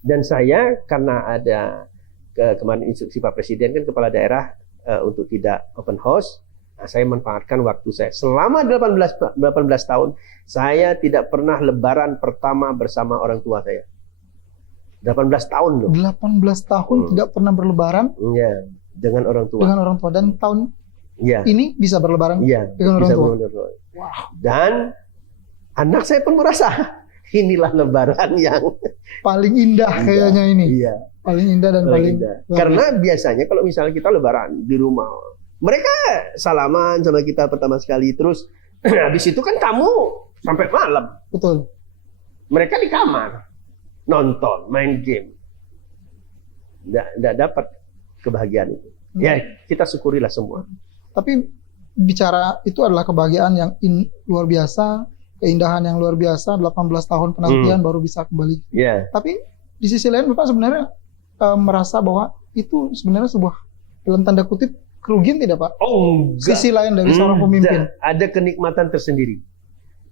Dan saya karena ada kemarin instruksi Pak Presiden kan kepala daerah untuk tidak open house, nah, saya manfaatkan waktu saya selama 18 tahun saya tidak pernah lebaran pertama bersama orang tua saya. 18 tahun loh. 18 tahun tidak pernah berlebaran? Iya, dengan orang tua. Dengan orang tua. Dan tahun ini bisa berlebaran dengan orang tua? Wow. Dan anak saya pun merasa inilah lebaran yang paling indah kayaknya ini. Iya. Paling indah dan paling indah. Karena biasanya kalau misalnya kita lebaran di rumah, mereka salaman sama kita pertama sekali, terus habis itu kan tamu sampai malam. Betul. Mereka di kamar nonton, main game. Nggak dapat kebahagiaan itu. Ya, kita syukurilah semua. Tapi bicara itu adalah kebahagiaan yang luar biasa, keindahan yang luar biasa, 18 tahun penantian baru bisa kembali. Tapi di sisi lain Bapak sebenarnya merasa bahwa itu sebenarnya sebuah dalam tanda kutip kerugian tidak Pak? Oh, enggak. Sisi lain dari seorang pemimpin. Ada kenikmatan tersendiri.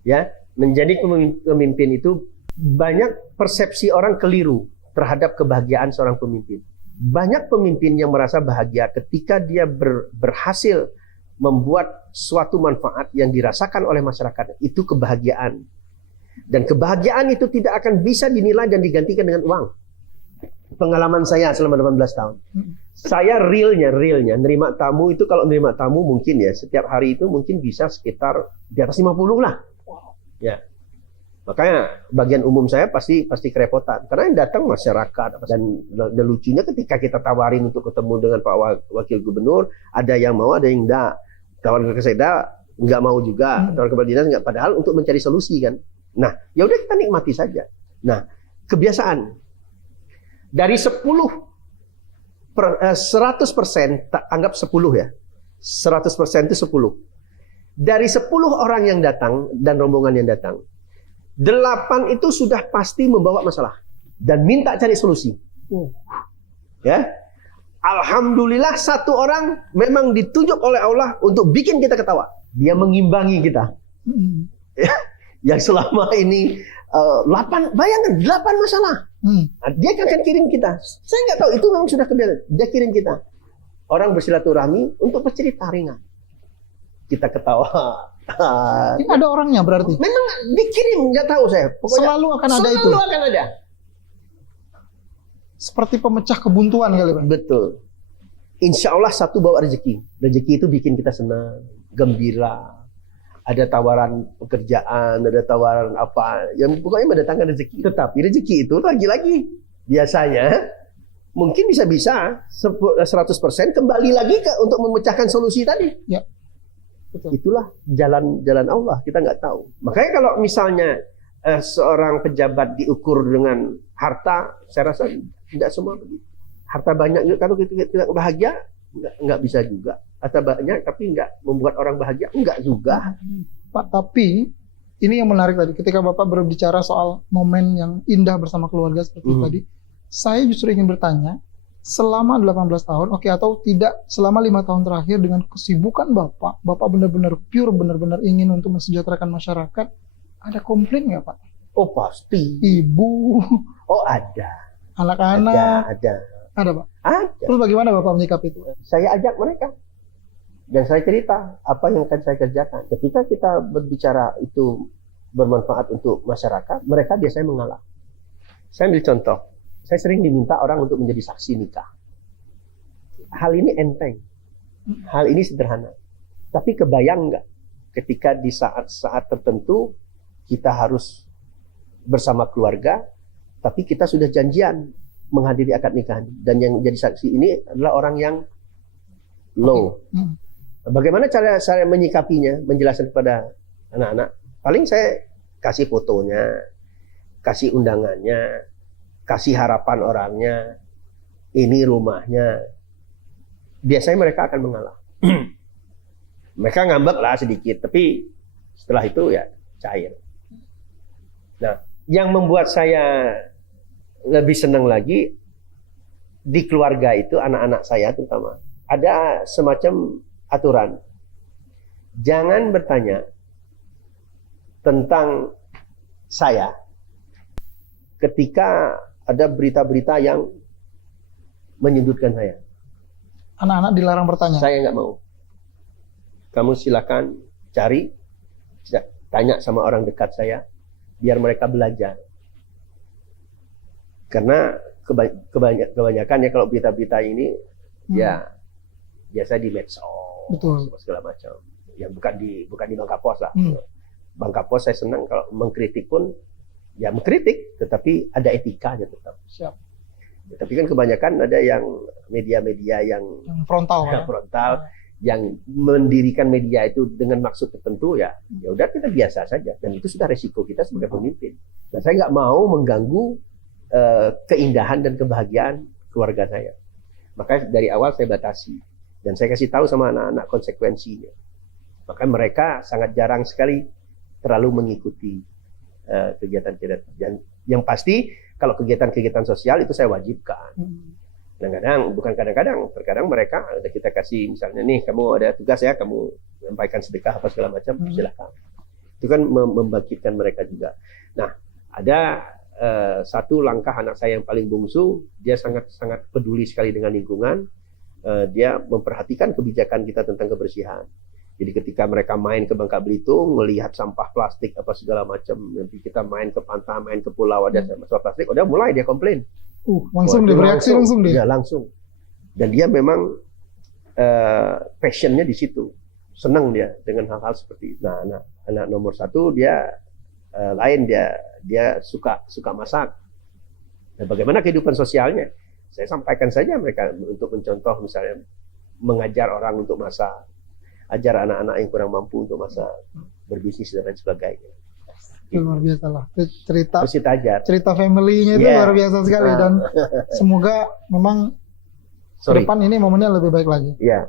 Ya, menjadi pemimpin itu banyak persepsi orang keliru terhadap kebahagiaan seorang pemimpin. Banyak pemimpin yang merasa bahagia ketika dia berhasil membuat suatu manfaat yang dirasakan oleh masyarakat. Itu kebahagiaan. Dan kebahagiaan itu tidak akan bisa dinilai dan digantikan dengan uang. Pengalaman saya selama 18 tahun. Saya realnya, nerima tamu itu, kalau nerima tamu mungkin ya, setiap hari itu mungkin bisa sekitar di atas 50 lah. Ya. Makanya bagian umum saya pasti kerepotan. Karena yang datang masyarakat. Dan lucunya ketika kita tawarin untuk ketemu dengan Pak Wakil Gubernur, ada yang mau, ada yang enggak. Tawaran ke Sekda nggak mau juga, tawaran kepala dinas nggak. Padahal untuk mencari solusi kan. Nah, ya udah kita nikmati saja. Nah, kebiasaan dari 100%, anggap 10 ya. 100% itu 10. Dari 10 orang yang datang dan rombongan yang datang, 8 itu sudah pasti membawa masalah dan minta cari solusi. Ya, alhamdulillah 1 orang memang ditunjuk oleh Allah untuk bikin kita ketawa. Dia mengimbangi kita. Yang selama ini 8, bayangkan 8 masalah. Dia akan kirim kita. Saya nggak tahu itu memang sudah kebiasaan. Dia kirim kita. Orang bersilaturahmi untuk bercerita ringan. Kita ketawa. Ini ada orangnya berarti? Memang dikirim, nggak tahu saya. Pokoknya selalu akan ada itu? Selalu akan ada. Seperti pemecah kebuntuan kali Pak? Betul. Insya Allah satu bawa rezeki. Rezeki itu bikin kita senang, gembira. Ada tawaran pekerjaan, ada tawaran apa. Yang pokoknya mendatangkan rezeki. Tetapi rezeki itu lagi-lagi. Biasanya mungkin bisa-bisa 100% kembali lagi untuk memecahkan solusi tadi. Ya. Betul. Itulah jalan Allah, kita nggak tahu. Makanya kalau misalnya seorang pejabat diukur dengan harta, saya rasa tidak semua begitu. Harta banyak kalau kita tidak bahagia, nggak bisa juga. Harta banyak tapi nggak membuat orang bahagia, nggak juga. Pak, tapi ini yang menarik tadi, ketika Bapak berbicara soal momen yang indah bersama keluarga seperti tadi, saya justru ingin bertanya, selama 18 tahun, atau tidak, selama 5 tahun terakhir dengan kesibukan Bapak benar-benar pure, benar-benar ingin untuk mensejahterakan masyarakat, ada komplain nggak Pak? Oh pasti. Ibu. Oh ada. Anak-anak. Ada. Ada Pak? Ada. Terus bagaimana Bapak menyikapi itu? Saya ajak mereka. Dan saya cerita apa yang akan saya kerjakan. Ketika kita berbicara itu bermanfaat untuk masyarakat, mereka biasanya mengalah. Saya ambil contoh. Saya sering diminta orang untuk menjadi saksi nikah. Hal ini enteng. Hal ini sederhana. Tapi kebayang nggak ketika di saat-saat tertentu kita harus bersama keluarga, tapi kita sudah janjian menghadiri akad nikahan. Dan yang jadi saksi ini adalah orang yang low. Bagaimana cara saya menyikapinya, menjelaskan kepada anak-anak? Paling saya kasih fotonya, kasih undangannya, kasih harapan orangnya, ini rumahnya. Biasanya mereka akan mengalah. Mereka ngambek lah sedikit, tapi setelah itu ya cair. Nah, yang membuat saya lebih senang lagi, di keluarga itu, anak-anak saya terutama, ada semacam aturan. Jangan bertanya tentang saya ketika ada berita-berita yang menyudutkan saya. Anak-anak dilarang bertanya. Saya nggak mau. Kamu silakan cari, tanya sama orang dekat saya, biar mereka belajar. Karena kebanyakan ya kalau berita-berita ini ya biasa di medsos, Betul. segala macam. Ya bukan di Bangka Pos lah. Hmm. Bangka Pos saya senang kalau mengkritik pun ya mengkritik, tetapi ada etikanya tetap. Siap. Tapi kan kebanyakan ada yang media-media yang Yang frontal ya. frontal, yang mendirikan media itu dengan maksud tertentu ya udah kita biasa saja, dan itu sudah resiko kita sebagai pemimpin. Nah, saya nggak mau mengganggu keindahan dan kebahagiaan keluarga saya. Makanya dari awal saya batasi dan saya kasih tahu sama anak-anak konsekuensinya. Maka mereka sangat jarang sekali terlalu mengikuti kegiatan-kegiatan. Dan yang pasti kalau kegiatan-kegiatan sosial itu saya wajibkan. Kadang-kadang, terkadang mereka kita kasih misalnya nih kamu ada tugas ya, kamu menyampaikan sedekah apa segala macam, silakan. Itu kan membangkitkan mereka juga. Nah, ada satu langkah anak saya yang paling bungsu, dia sangat peduli sekali dengan lingkungan. Dia memperhatikan kebijakan kita tentang kebersihan. Jadi ketika mereka main ke Bangka Belitung, melihat sampah plastik apa segala macam, nanti kita main ke pantai, main ke pulau ada sampah plastik, udah mulai dia komplain. Langsung dia bereaksi langsung dia. Ya langsung. Dan dia memang passionnya di situ, senang dia dengan hal-hal seperti itu. Nah, anak nomor 1 dia lain, dia suka masak. Nah, bagaimana kehidupan sosialnya? Saya sampaikan saja mereka untuk mencontoh, misalnya mengajar orang untuk masak, ajar anak-anak yang kurang mampu untuk masak, berbisnis dan lain sebagainya. Itu luar biasa lah. Cerita family-nya itu luar biasa sekali, dan semoga memang ke depan ini momennya lebih baik lagi. Ya.